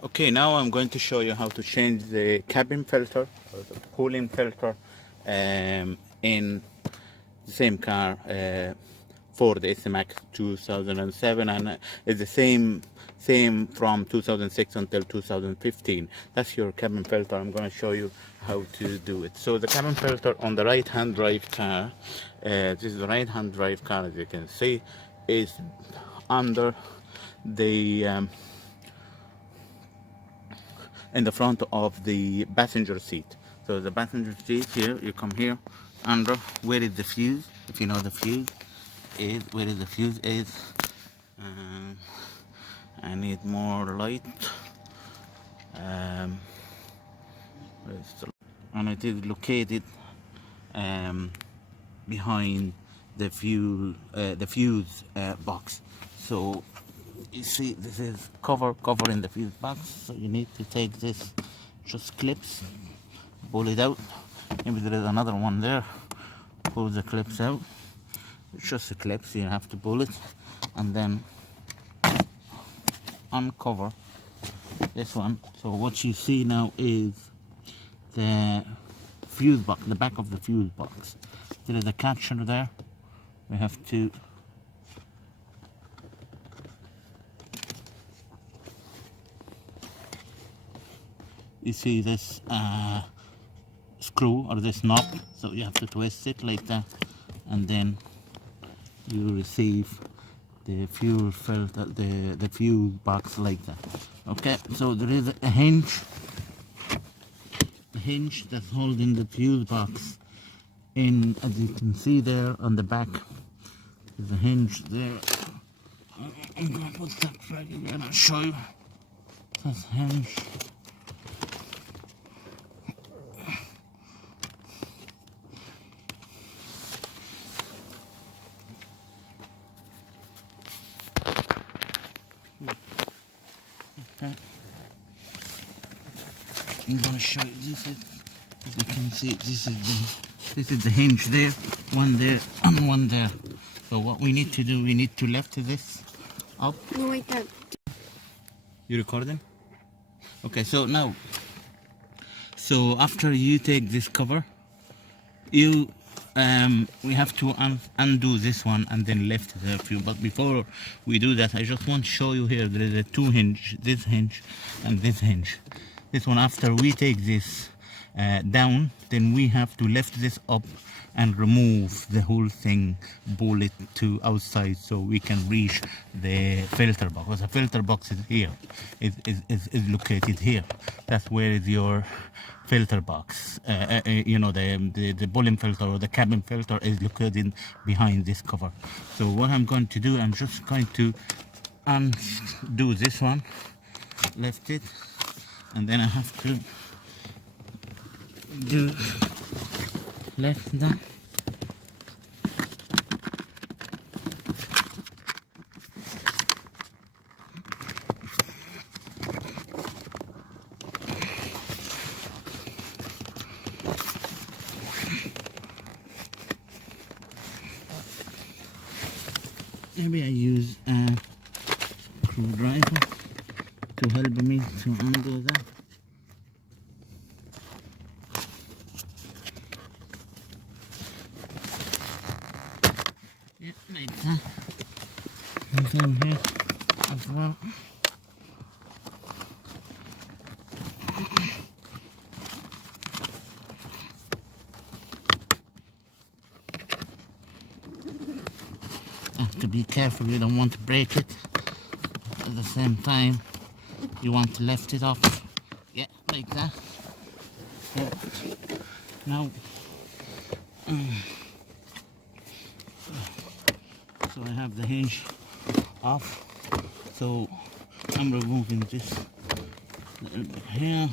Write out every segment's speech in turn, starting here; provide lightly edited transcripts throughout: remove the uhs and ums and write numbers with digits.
Okay, now I'm going to show you how to change the cabin filter or the cooling filter in the same car Ford S-Max 2007, and it's the same from 2006 until 2015. That's your cabin filter. I'm going to show you how to do it. So the cabin filter on the right hand drive car, this is the right hand drive car, as you can see, is under the in the front of the passenger seat. So the passenger seat here, you come here under where is the fuse, if you know the fuse is, where is the fuse is. I need more light. And it is located behind the fuse box. So you see, this is covering the fuse box, so you need to take this, just clips, pull it out. Maybe there is another one there. Pull the clips out. It's just a clip, so you have to pull it and then uncover this one. So what you see now is the fuse box, the back of the fuse box. There is a catcher there. We have to you see this screw or this knob, so you have to twist it like that, and then you receive the fuel filter, the fuel box like that. Okay, so there is a hinge that's holding the fuel box in, as you can see there on the back. There's a hinge there. I'm gonna put that right again and I'll show you. That's hinge. Okay. I'm gonna show you this. As you can see, this is the hinge there, one there and one there. So what we need to do, we need to lift this up. No, wait, that. You recording? Okay, so now, so after you take this cover, we have to undo this one and then lift the few. But before we do that, I just want to show you here, there is a two hinge, this hinge and this hinge. This one, after we take this down, then we have to lift this up and remove the whole thing, pull it to outside so we can reach the filter box. Because the filter box is here, is located here. That's where is your filter box. You know, the Pollen filter or the cabin filter is located behind this cover. So what I'm going to do, I'm just going to undo this one, lift it, and then I have to do lift that. Maybe I use a screwdriver to help me to undo that. Yeah, like that. And then here as well. Have to be careful, you don't want to break it. At the same time, you want to lift it up. Yeah, like that. Yeah. Now, so I have the hinge off. So I'm removing this little bit here,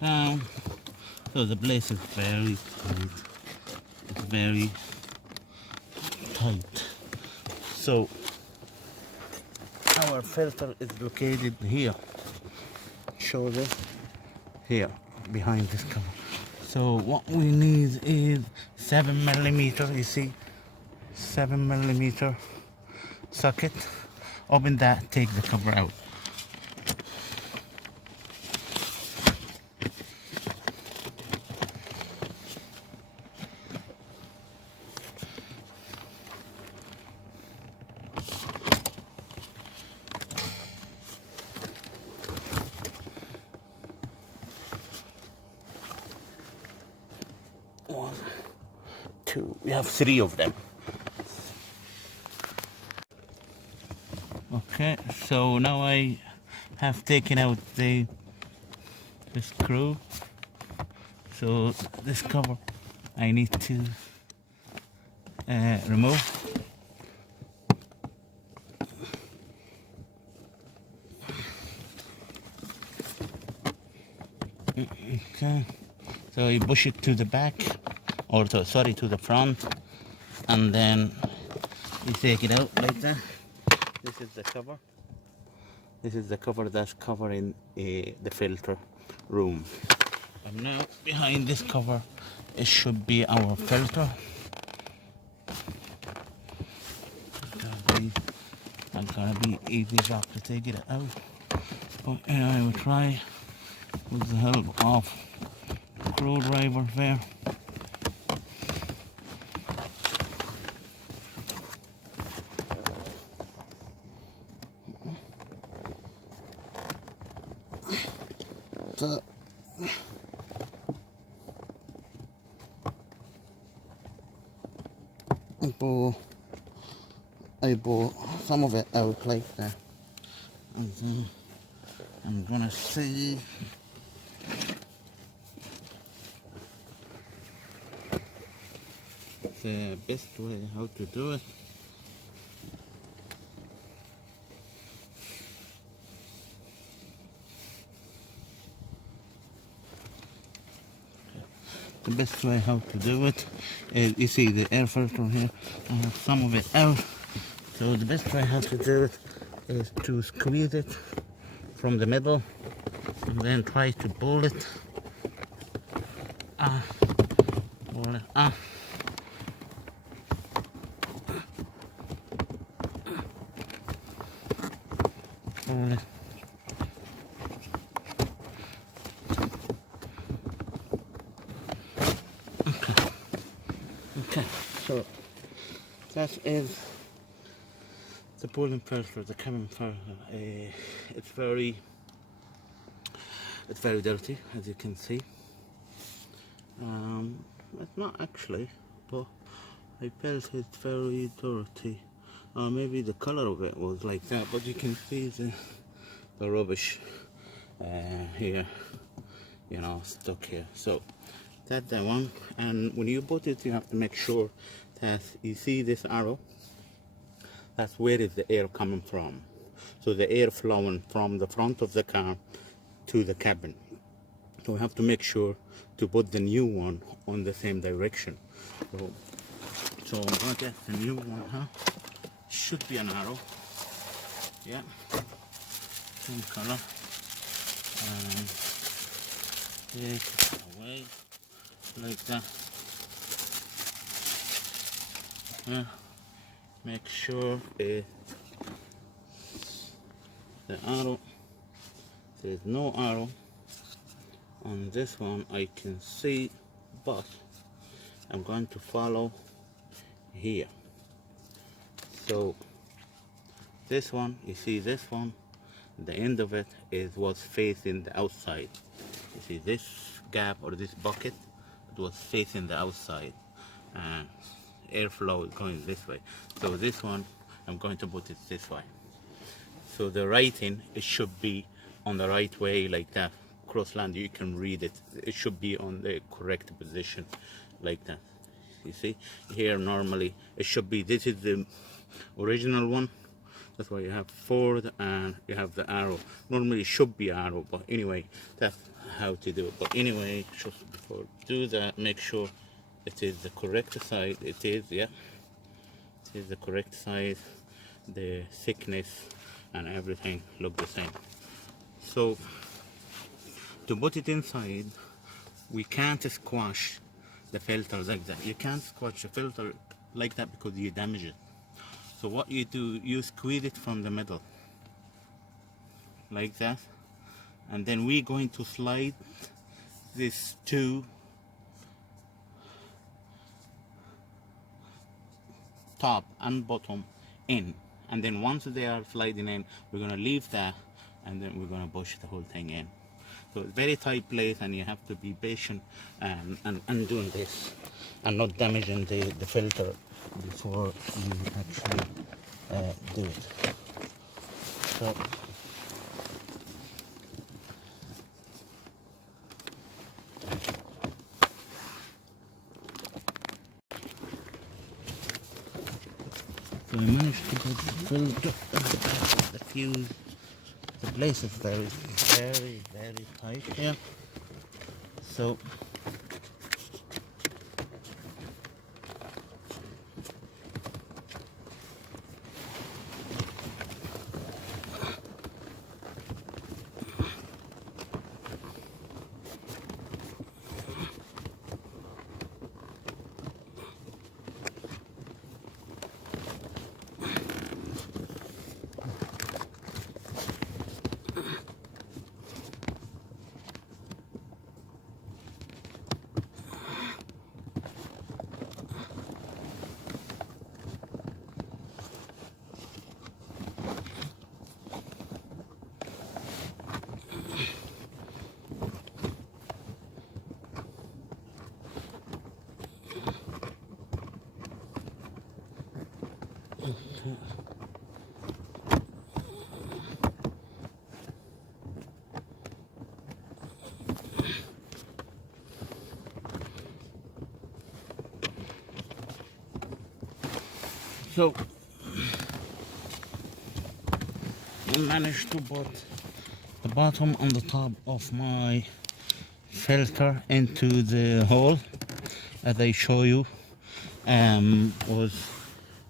down. So the place is very tight. It's very tight. So our filter is located here. Show this here behind this cover. So what we need is 7mm. You see, 7mm socket. Open that, take the cover out. 2, we have 3 of them. Okay, so now I have taken out the screw. So this cover I need to remove. Okay, so you push it to the back, or to the front, and then you take it out like that. This is the cover. This is the cover that's covering the filter room. And now behind this cover, it should be our filter. It's gonna be easy job to take it out. But anyway, we'll try with the help of screwdriver there. So, I pull some of it out like that, and then I'm gonna see the best way how to do it. The best way how to do it is, you see the air filter here, I have some of it out. So the best way how to do it is to squeeze it from the middle and then try to pull it. Pull it up. Pull it. Okay, so that is the Pollen filter, the cabin filter. It's very dirty, as you can see. It's not actually, but I felt it's very dirty. Maybe the color of it was like that, but you can see the rubbish here, you know, stuck here. So that's that one. And when you put it, you have to make sure that you see this arrow. That's where is the air coming from. So the air flowing from the front of the car to the cabin. So we have to make sure to put the new one on the same direction. So I'm gonna get the new one, huh? Should be an arrow. Yeah. Same color. And take it away like that. Yeah. Make sure the arrow, there is no arrow on this one, I can see, but I'm going to follow here. So this one, you see this one, the end of it was facing the outside. You see this gap or this bucket, it was facing the outside, and airflow is going this way. So this one, I'm going to put it this way. So the writing, it should be on the right way like that. Crossland, you can read it. It should be on the correct position like that. You see, here normally it should be, this is the original one. That's why you have forward and you have the arrow. Normally it should be arrow, but anyway, that's how to do it. But anyway, just before do that, make sure it is the correct side. It is, yeah. It is the correct size. The thickness and everything look the same. So to put it inside, we can't squash the filter like that. You can't squash the filter like that because you damage it. So what you do, you squeeze it from the middle like that, and then we're going to slide these two top and bottom in, and then once they are sliding in, we're going to leave that, and then we're going to push the whole thing in. So it's very tight place, and you have to be patient and doing this and not damaging the filter before you actually do it. So we managed to get the filter the fuse. The place is very tight here. So I managed to put the bottom and the top of my filter into the hole, as I show you. Was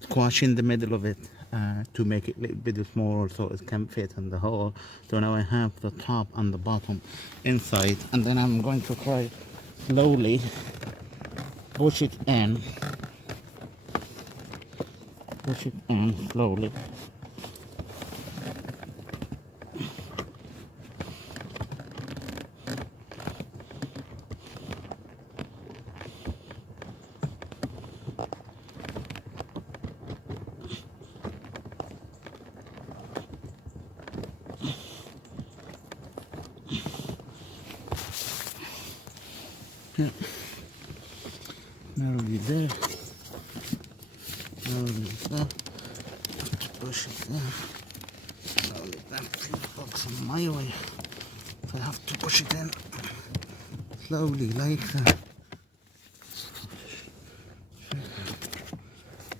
squashing the middle of it to make it a little bit smaller so it can fit in the hole. So now I have the top and the bottom inside, and then I'm going to try slowly push it in slowly. Yeah. Nearly there. Nearly there. Push it there. Nearly that fuse box on my way. So I have to push it in slowly like that.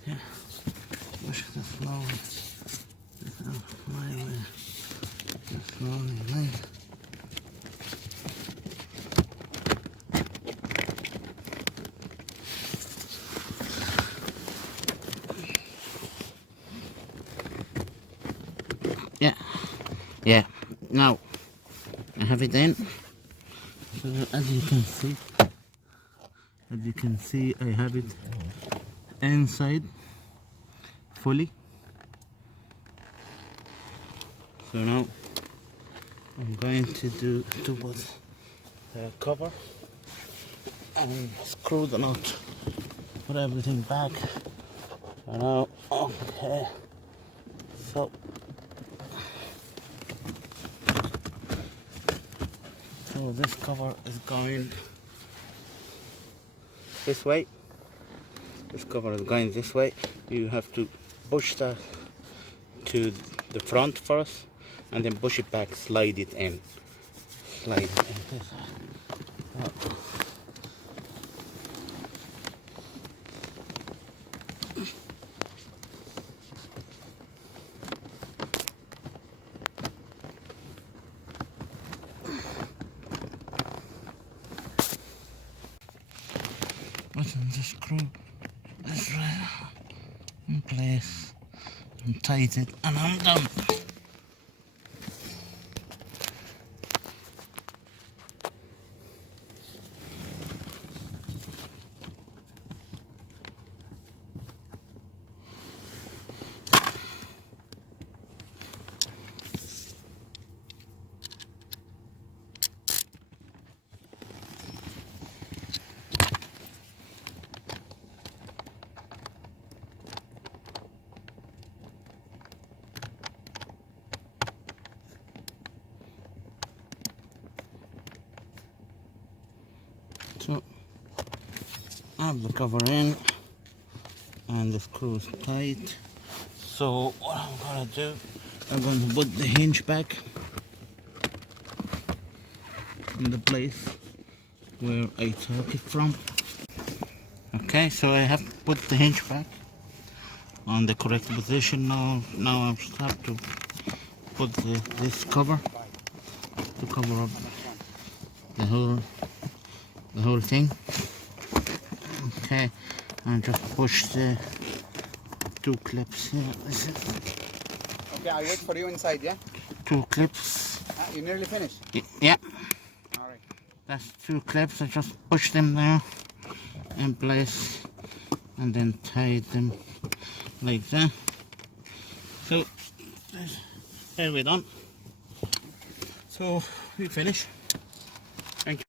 Yeah. Push it slowly. My way. Slowly like that. Yeah, now I have it in. So as you can see, I have it inside fully. So now I'm going to put the cover and screw the nut, put everything back. So now, okay, so this cover is going this way. This cover is going this way. You have to push that to the front first, and then push it back, slide it in. Slide it in. Listen, just screw this right in place and tight it, and I'm done. So I have the cover in and the screws tight. So what I'm gonna do, I'm gonna put the hinge back in the place where I took it from. Okay, so I have put the hinge back on the correct position. Now I'm start to put this cover to cover up the whole thing. Okay, and just push the two clips here. Okay, I wait for you inside, yeah? Two clips. You nearly finished? Yeah. Alright. That's two clips. I just push them there in place and then tie them like that. So there we're done. So we finish.